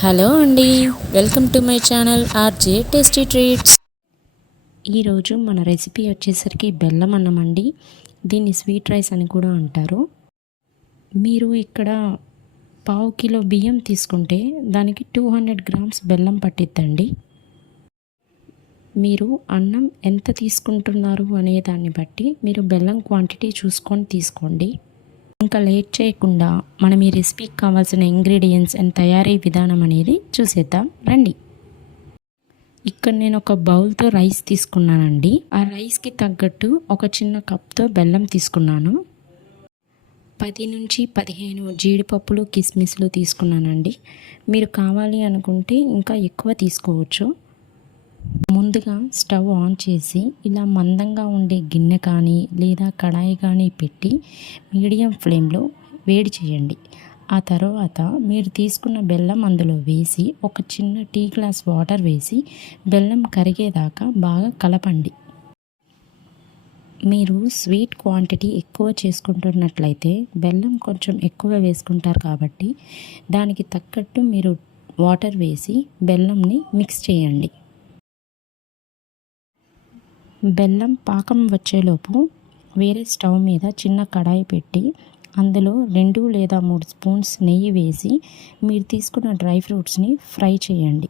Hello అండి, welcome to my channel RJ tasty treats. ఈరోజు మన రెసిపీ వచ్చేసరికి బెల్లం అన్నం అండి. దీన్ని స్వీట్ రైస్ అని కూడా అంటారు. మీరు ఇక్కడ 1/2 కిలో బియ్యం తీసుకుంటే దానికి 200 గ్రామ్స్ బెల్లం పట్టిద్దండి. మీరు అన్నం ఎంత తీసుకుంటున్నారు అనే దాన్ని బట్టి మీరు బెల్లం క్వాంటిటీ చూసుకొని తీసుకోండి. ఇంకా లేట్ చేయకుండా మనం ఈ రెసిపీకి కావాల్సిన ఇంగ్రీడియంట్స్ అండ్ తయారీ విధానం అనేది చూసేద్దాం రండి. ఇక్కడ నేను ఒక బౌల్తో రైస్ తీసుకున్నానండి. ఆ రైస్కి తగ్గట్టు ఒక చిన్న కప్తో బెల్లం తీసుకున్నాను. 10 నుంచి 15 జీడిపప్పులు కిస్మిస్లు తీసుకున్నానండి. మీరు కావాలి అనుకుంటే ఇంకా ఎక్కువ తీసుకోవచ్చు. ముందుగా స్టవ్ ఆన్ చేసి ఇలా మందంగా ఉండే గిన్నె కానీ లేదా కడాయి కానీ పెట్టి మీడియం ఫ్లేమ్లో వేడి చేయండి. ఆ తర్వాత మీరు తీసుకున్న బెల్లం అందులో వేసి ఒక చిన్న టీ గ్లాస్ వాటర్ వేసి బెల్లం కరిగేదాకా బాగా కలపండి. మీరు స్వీట్ క్వాంటిటీ ఎక్కువ చేసుకుంటున్నట్లయితే బెల్లం కొంచెం ఎక్కువ వేసుకుంటారు కాబట్టి దానికి తగ్గట్టు మీరు వాటర్ వేసి బెల్లంని మిక్స్ చేయండి. బెల్లం పాకం వచ్చేలోపు వేరే స్టవ్ మీద చిన్న కడాయి పెట్టి అందులో 2 లేదా 3 స్పూన్స్ నెయ్యి వేసి మీరు తీసుకున్న డ్రై ఫ్రూట్స్ని ఫ్రై చేయండి.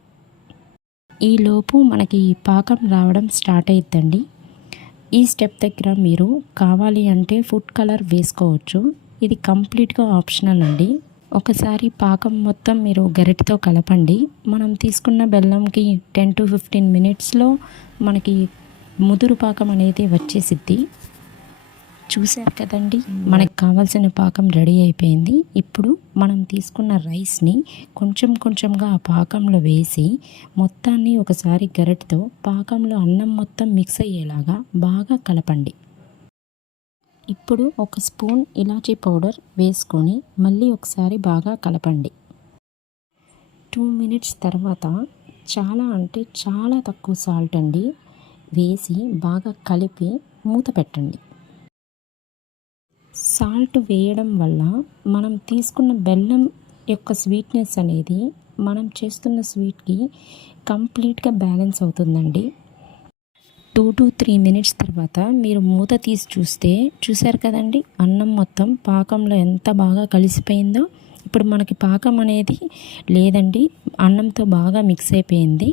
ఈలోపు మనకి పాకం రావడం స్టార్ట్ అయిద్దండి. ఈ స్టెప్ దగ్గర మీరు కావాలి అంటే ఫుడ్ కలర్ వేసుకోవచ్చు. ఇది కంప్లీట్గా ఆప్షనల్ అండి. ఒకసారి పాకం మొత్తం మీరు గరిటెతో కలపండి. మనం తీసుకున్న బెల్లంకి 10 to 15 మినిట్స్లో మనకి ముదురు పాకం అనేది వచ్చేసిద్ది. చూశారు కదండి, మనకు కావాల్సిన పాకం రెడీ అయిపోయింది. ఇప్పుడు మనం తీసుకున్న రైస్ని కొంచెం కొంచెంగా ఆ పాకంలో వేసి మొత్తాన్ని ఒకసారి గరిటెతో పాకంలో అన్నం మొత్తం మిక్స్ అయ్యేలాగా బాగా కలపండి. ఇప్పుడు ఒక స్పూన్ ఇలాచీ పౌడర్ వేసుకొని మళ్ళీ ఒకసారి బాగా కలపండి. 2 మినిట్స్ తర్వాత చాలా తక్కువ సాల్ట్ అండి వేసి బాగా కలిపి మూత పెట్టండి. సాల్ట్ వేయడం వల్ల మనం తీసుకున్న బెల్లం యొక్క స్వీట్నెస్ అనేది మనం చేస్తున్న స్వీట్కి కంప్లీట్గా బ్యాలెన్స్ అవుతుందండి. 2 to 3 మినిట్స్ తర్వాత మీరు మూత తీసి చూశారు కదండి, అన్నం మొత్తం పాకంలో ఎంత బాగా కలిసిపోయిందో. ఇప్పుడు మనకి పాకం అనేది లేదండి, అన్నంతో బాగా మిక్స్ అయిపోయింది.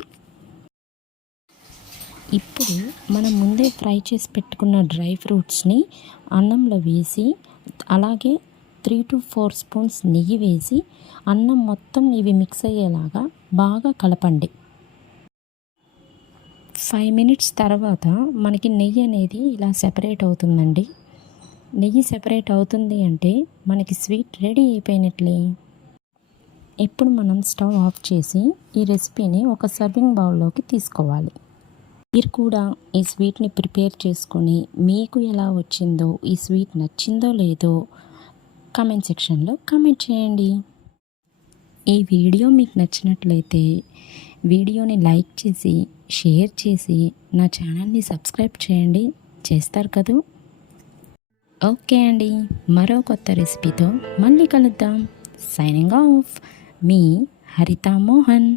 ఇప్పుడు మనం ముందే ఫ్రై చేసి పెట్టుకున్న డ్రై ఫ్రూట్స్ని అన్నంలో వేసి అలాగే 3 to 4 స్పూన్స్ నెయ్యి వేసి అన్నం మొత్తం ఇవి మిక్స్ అయ్యేలాగా బాగా కలపండి. 5 మినిట్స్ తర్వాత మనకి నెయ్యి అనేది ఇలా సెపరేట్ అవుతుందండి. నెయ్యి సెపరేట్ అవుతుంది అంటే మనకి స్వీట్ రెడీ అయిపోయినట్లే. ఇప్పుడు మనం స్టవ్ ఆఫ్ చేసి ఈ రెసిపీని ఒక సర్వింగ్ బౌల్లోకి తీసుకోవాలి. మీరు కూడా ఈ స్వీట్ని ప్రిపేర్ చేసుకొని మీకు ఎలా వచ్చిందో, ఈ స్వీట్ నచ్చిందో లేదో కామెంట్ సెక్షన్లో కామెంట్ చేయండి. ఈ వీడియో మీకు నచ్చినట్లయితే వీడియోని లైక్ చేసి షేర్ చేసి నా ఛానల్ని సబ్స్క్రైబ్ చేయండి. చేస్తారు కదూ? ఓకే అండి, మరో కొత్త రెసిపీతో మళ్ళీ కలుద్దాం. సైనింగ్ ఆఫ్, మీ హరిత మోహన్.